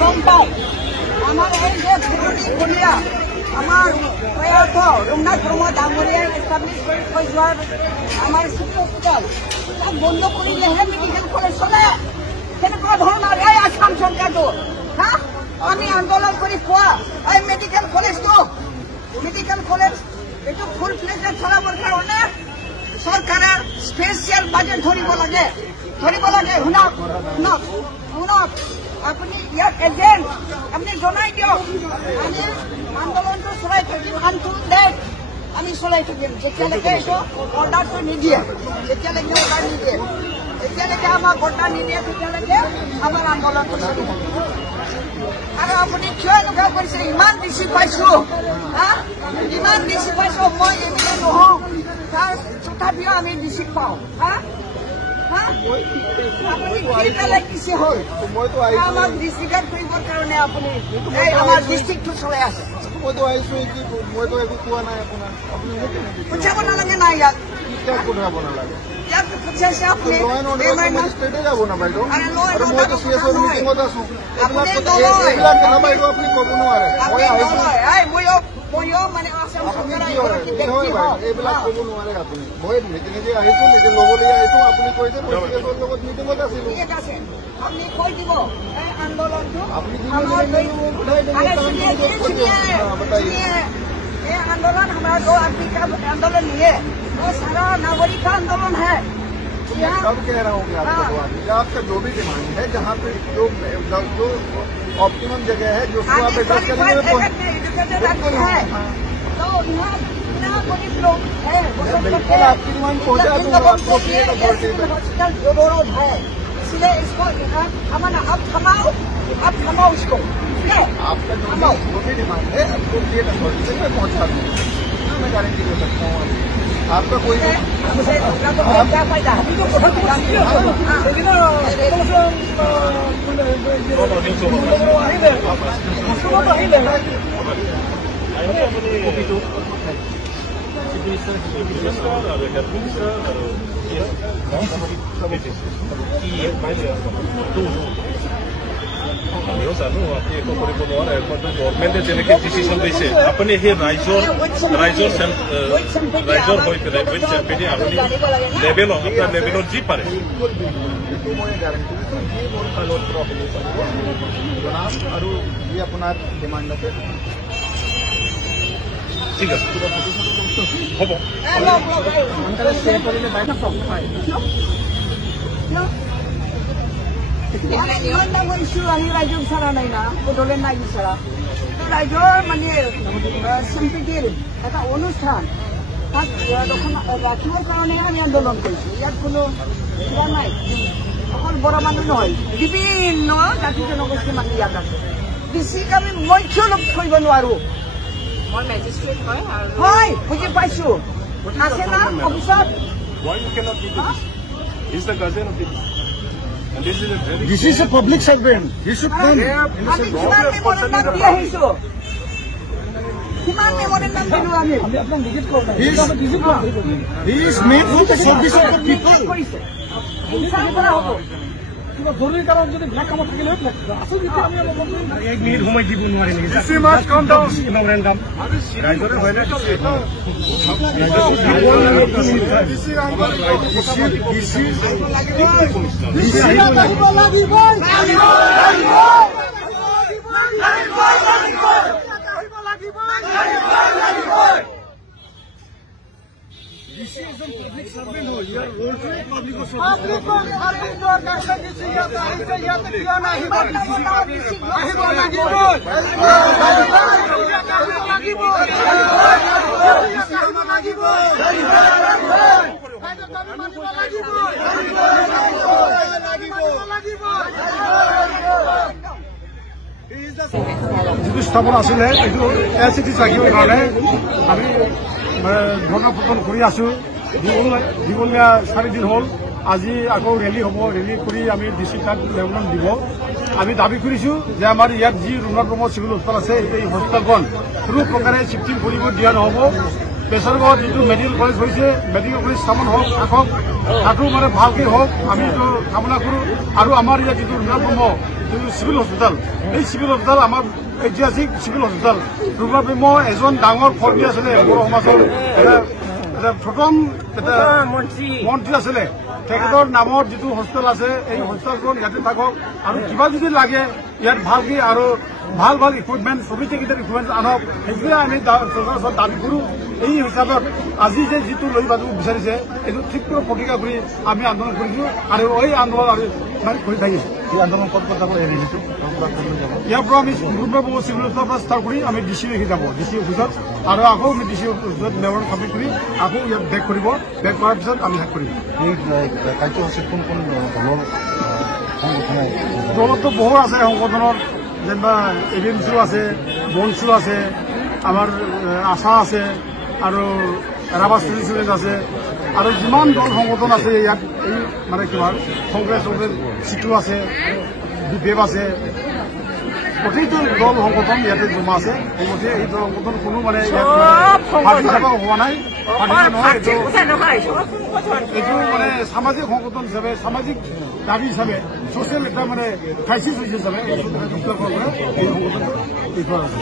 গম পায় আমাৰ এই যে পুৰণি কলীয়া আমাৰ প্ৰয়াত ৰঘুনাথ ব্ৰহ্ম ডাঙৰীয়াই এষ্টাব্লিছ কৰি থৈ যোৱাৰ আমাৰ চিটি হস্পিটেল তাক বন্ধ কৰিলেহে মেডিকেল কলেজ চলে কেনেকুৱা ধৰণৰ এই আসাম চৰকাৰটো হা আমি আন্দোলন কৰি পোৱা এই মেডিকেল কলেজটো এইটো ফুল প্লেজত চলাবৰ কাৰণে চৰকাৰে স্পেচিয়েল বাজেট ধৰিব লাগে শুনক আপুনি ইয়াত এজেণ্ট আপুনি জনাই দিয়ক আমি আন্দোলনটো চলাই থাকিম আনটোন ডেট আমি চলাই থাকিম যেতিয়ালৈকে এইটো অৰ্ডাৰটো নিদিয়ে যেতিয়ালৈকে আমাক অৰ্ডাৰ নিদিয়ে তেতিয়ালৈকে আমাৰ আন্দোলনটো চলিব আৰু আপুনি কিয় এনেকুৱা কৰিছে ইমান বেছি পাইছো ইমান বেছি পাইছো মই এনেকুৱা নহওঁ তাৰ তথাপিও আমি বেছি পাওঁ আপুনি কি বেলেগ কিছু হ'ল আমাক ডিষ্ট্ৰিক্টত কৰিবৰ কাৰণে আপুনি আমাৰ ডিষ্ট্ৰিক্টটো চলাই আছে মইতো আহিছো মইতো একো কোৱা নাই আপোনাৰ আপুনি পঠিয়াব নালাগে নাই ইয়াত পঠিয়াব নালাগে ইয়াত পঠিয়াইছে আপুনি ষ্টেটে যাব না বাইদেউ আৰু মইতো চিএছৰ মিটিঙত আছো এইবিলাক কথা বাইদেউ আপুনি ক'ব নোৱাৰে মই আহিছো ময়ো মানে আসাম চৰকাৰৰ এইবিলাক ক'ব নোৱাৰে আপুনি মই নিজে আহিছো নিজে ল'বলৈ আহিছো আপুনি কৈছে চিএছৰ লগত মিটিঙত আছিলো আপনি কৈ দিব এই আন্দোলনটো ये आंदोलन हमारा दो आदमी का आंदोलन नहीं है वो सारा नागरिक का आंदोलन है सब कह रहा हूँ आपका जो भी डिमांड है जहाँ पे जो ऑप्टिमम जगह है जो वहाँ पे है तो गरीब लोग है बिल्कुल आपकी डिमांड पहुँचा दूंगा हॉस्पिटल जरूरत है इसलिए इसको अब थमाओ इसको आपका जो भी डिमांड है आपको स्टेट अथॉरिटी से मैं पहुँचा दूँगा मैं गारंटी दे सकता हूँ आपका कोई क्या फायदा गवर्नमेंटे जेनेके डिसिजन লৈছে আপুনি সেই ৰাইজৰ হৈ পেলাই পেনি আপুনি লেভেলত আপোনাৰ লেভেলত যি পাৰে আৰু যি আপোনাৰ ডিমাণ্ড আছে ঠিক আছে হ'ব राइजों सारा नहीं ना बडोलेंड नाई सारा राइजों माने सम्प्रीतिर এটা অনুষ্ঠান তাক ৰাখিবৰ কাৰণে আমি আন্দোলন কৰিছো ইয়াত কোনো কিবা নাই অকল বড় মানুহ নহয় বিভিন্ন জাতি জনগোষ্ঠী মানুহ ইয়াত আছে বেছিক আমি মই কিয় লগ কৰিব নোৱাৰো মই মেজিষ্ট্ৰেট হয় বুজি পাইছো আছে না অফিচত why you cannot be this is the guardian of the This is a public servant. He should come. He is made for the service of the people. You must come down. যিটো স্থাপন আছিলে এইটো এলচিটি ৰাখিবৰ কাৰণে আমি ধৰ্ণা প্ৰদান কৰি আছো দীঘলীয়া 4 দিন হ'ল আজি আকৌ ৰেলী হ'ব ৰেলী কৰি আমি ডিচি তাত লেভেলত দিব আমি দাবী কৰিছো যে আমাৰ ইয়াত যি ৰঘুনাথ ব্ৰহ্ম চিভিল হস্পিটেল আছে এই হস্পিটেলখন কোনো প্ৰকাৰে শিফটিং কৰিব দিয়া নহ'ব পেছাৰগাঁৱত যিটো মেডিকেল কলেজ হৈছে মেডিকেল কলেজ স্থাপন হওক থাকক তাতো মানে ভালকে হওক আমি এইটো কামনা কৰোঁ আৰু আমাৰ ইয়াত যিটো ৰুণাল ব্ৰহ্ম যিটো চিভিল হস্পিটেল এই চিভিল হস্পিটেল আমাৰ ঐতিহাসিক চিভিল হস্পিটেল ৰুণাল ব্ৰহ্ম এজন ডাঙৰ কৰ্মী আছিলে বড়ো সমাজৰ এটা প্ৰথম এটা মন্ত্ৰী আছিলে তেখেতৰ নামত যিটো হস্পিটেল আছে এই হস্পিটেলখন ইয়াতে থাকক আৰু কিবা যদি লাগে ইয়াত ভালকে আৰু ভাল ভাল ইকুইপমেণ্ট সফিষ্টিকেটেড ইকুইপমেণ্ট আনক সেইটোৱে আমি চৰকাৰৰ ওচৰত দাবী কৰোঁ এই হিচাপত আজি যে যিটো লৈ যাব বিচাৰিছে এইটো তীব্ৰ প্ৰতিক্ৰিয়া কৰি আমি আন্দোলন কৰিছোঁ আৰু এই আন্দোলন আৰু কৰি থাকিম এই আন্দোলন ক'ত যাব ইয়াৰ পৰা আমি ৰুণাল চিভিল হস্পিটেলৰ পৰা ষ্টাৰ্ট কৰি আমি DC যাব DC অফিচত আৰু আকৌ আমি DC অফিচত মেমৰ চাবমিট কৰি আকৌ ইয়াত বেক কৰিব বেক কৰাৰ পিছত আমি শেষ কৰিম এই কাৰ্যসূচী কোন কোন দলতো বহু আছে সংগঠনৰ যেনিবা ABMCও আছে বনচু আছে আমাৰ আশা আছে আৰু ৰাভা ষ্টুডেণ্ট আছে আৰু যিমান দল সংগঠন আছে ইয়াত এই মানে কিবা কংগ্ৰেছ চিটু আছে BPF আছে প্ৰতিটো দল সংগঠন ইয়াতে জমা আছে গতিকে এই দল সংগঠন কোনো মানে হোৱা নাই এইটো মানে সামাজিক সংগঠন হিচাপে সামাজিক দাবী হিচাপে ছচিয়েল এটা মানে ক্ৰাইচিছ হৈছে হিচাপে এই সংগঠন আছে